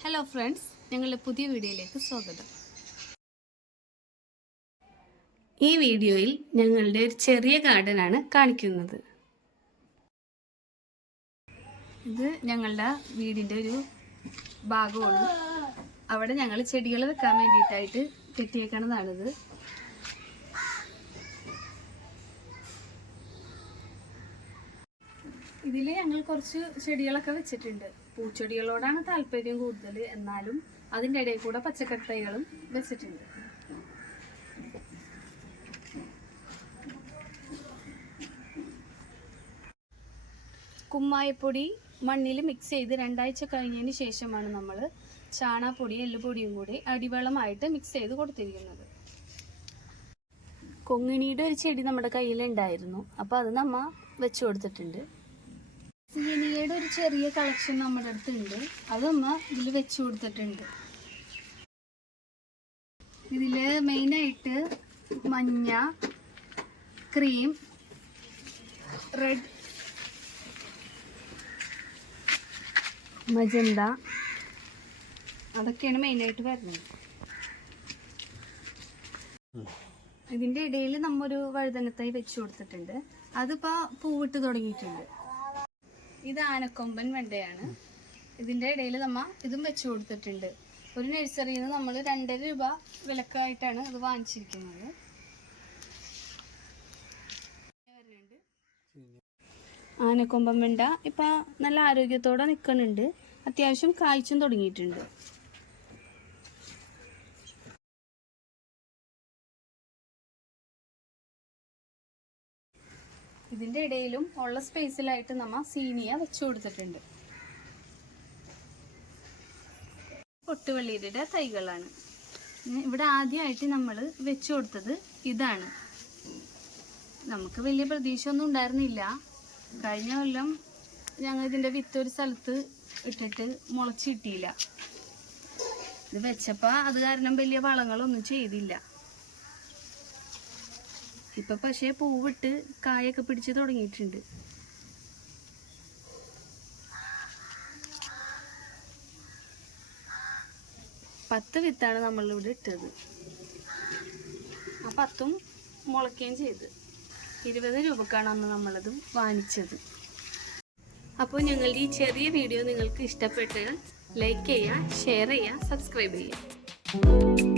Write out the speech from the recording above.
Hello friends, ഞങ്ങളുടെ പുതിയ വീഡിയോയിലേക്ക് സ്വാഗതം. ഈ വീഡിയോയിൽ ഞങ്ങളുടെ ഒരു ചെറിയ ഗാർഡനാണ് കാണിക്കുന്നത്. ഇത് ഞങ്ങളുടെ വീടിൻ്റെ ഒരു ഭാഗമാണ്. അവിടെ ഞങ്ങൾ ചെടികൾ വെക്കാൻ വേണ്ടിയിട്ടായിട്ട് കെട്ടിയേക്കണതാണിത്. ഇതിൽ ഞങ്ങൾ കുറച്ച് ചെടികളൊക്കെ വെച്ചിട്ടുണ്ട്. പൂച്ചെടികളോടാണ് താല്പര്യം കൂടുതൽ, എന്നാലും അതിൻ്റെ ഇടയിൽ കൂടെ പച്ചക്കറി തൈകളും വെച്ചിട്ടുണ്ട്. കുമ്മായപ്പൊടി മണ്ണിൽ മിക്സ് ചെയ്ത് 2 ആഴ്ച കഴിഞ്ഞതിന് ശേഷമാണ് നമ്മൾ ചാണകപ്പൊടി എല്ലുപൊടിയും കൂടി അടിവളമായിട്ട് മിക്സ് ചെയ്ത് കൊടുത്തിരിക്കുന്നത്. കൊങ്ങിണിയുടെ ഒരു ചെടി നമ്മുടെ കയ്യിലുണ്ടായിരുന്നു, അപ്പോൾ അത് നമ്മ വെച്ചു കൊടുത്തിട്ടുണ്ട്. സീനിയയുടെ ഒരു ചെറിയ കളക്ഷൻ നമ്മുടെ അടുത്തുണ്ട്, അത് നമ്മ ഇതിൽ വെച്ചു കൊടുത്തിട്ടുണ്ട്. ഇതിൽ മെയിനായിട്ട് മഞ്ഞ, ക്രീം, റെഡ്, മജന്ത, അതൊക്കെയാണ് മെയിനായിട്ട് വരുന്നത്. ഇതിൻ്റെ ഇടയിൽ നമ്മൊരു വഴുതനത്തൈ വെച്ചു കൊടുത്തിട്ടുണ്ട്. അതിപ്പോൾ പൂവിട്ട് തുടങ്ങിയിട്ടുണ്ട്. ഇത് ആനക്കൊമ്പൻ വെണ്ടയാണ്. ഇതിൻ്റെ ഇടയിൽ നമ്മൾ ഇതും വെച്ചു കൊടുത്തിട്ടുണ്ട്. ഒരു നഴ്സറിയിൽ നിന്ന് നമ്മൾ 2.5 രൂപ വിലക്കായിട്ടാണ് ഇത് വാങ്ങിച്ചിരിക്കുന്നത്. ആനക്കൊമ്പൻ വെണ്ട ഇപ്പം നല്ല ആരോഗ്യത്തോടെ നിൽക്കുന്നുണ്ട്. അത്യാവശ്യം കായ്ച്ചും തുടങ്ങിയിട്ടുണ്ട്. ഇതിൻ്റെ ഇടയിലും ഉള്ള സ്പേസിലായിട്ട് നമ്മൾ സീനിയ വെച്ചു കൊടുത്തിട്ടുണ്ട്. പൊട്ടുവള്ളിയുടെ തൈകളാണ്. ഇവിടെ ആദ്യമായിട്ട് നമ്മൾ വെച്ചു കൊടുത്തത് ഇതാണ്. നമുക്ക് വലിയ പ്രതീക്ഷ ഒന്നും ഉണ്ടായിരുന്നില്ല. കഴിഞ്ഞ കൊല്ലം ഞങ്ങൾ ഇതിൻ്റെ വിത്ത് ഒരു സ്ഥലത്ത് ഇട്ടിട്ട് മുളച്ച് കിട്ടിയില്ല. ഇത് വെച്ചപ്പോൾ അത് കാരണം വലിയ വളങ്ങളൊന്നും ചെയ്തില്ല. ഇപ്പൊ പക്ഷേ പൂവിട്ട് കായൊക്കെ പിടിച്ച് തുടങ്ങിയിട്ടുണ്ട്. പത്ത് വിത്താണ് നമ്മളിവിടെ ഇട്ടത്. ആ 10ഉം മുളയ്ക്കുകയും ചെയ്ത്. 20 രൂപക്കാണ് അന്ന് നമ്മളത് വാങ്ങിച്ചത്. അപ്പോൾ ഞങ്ങളുടെ ഈ ചെറിയ വീഡിയോ നിങ്ങൾക്ക് ഇഷ്ടപ്പെട്ടാൽ ലൈക്ക് ചെയ്യുക, ഷെയർ ചെയ്യുക, സബ്സ്ക്രൈബ് ചെയ്യുക.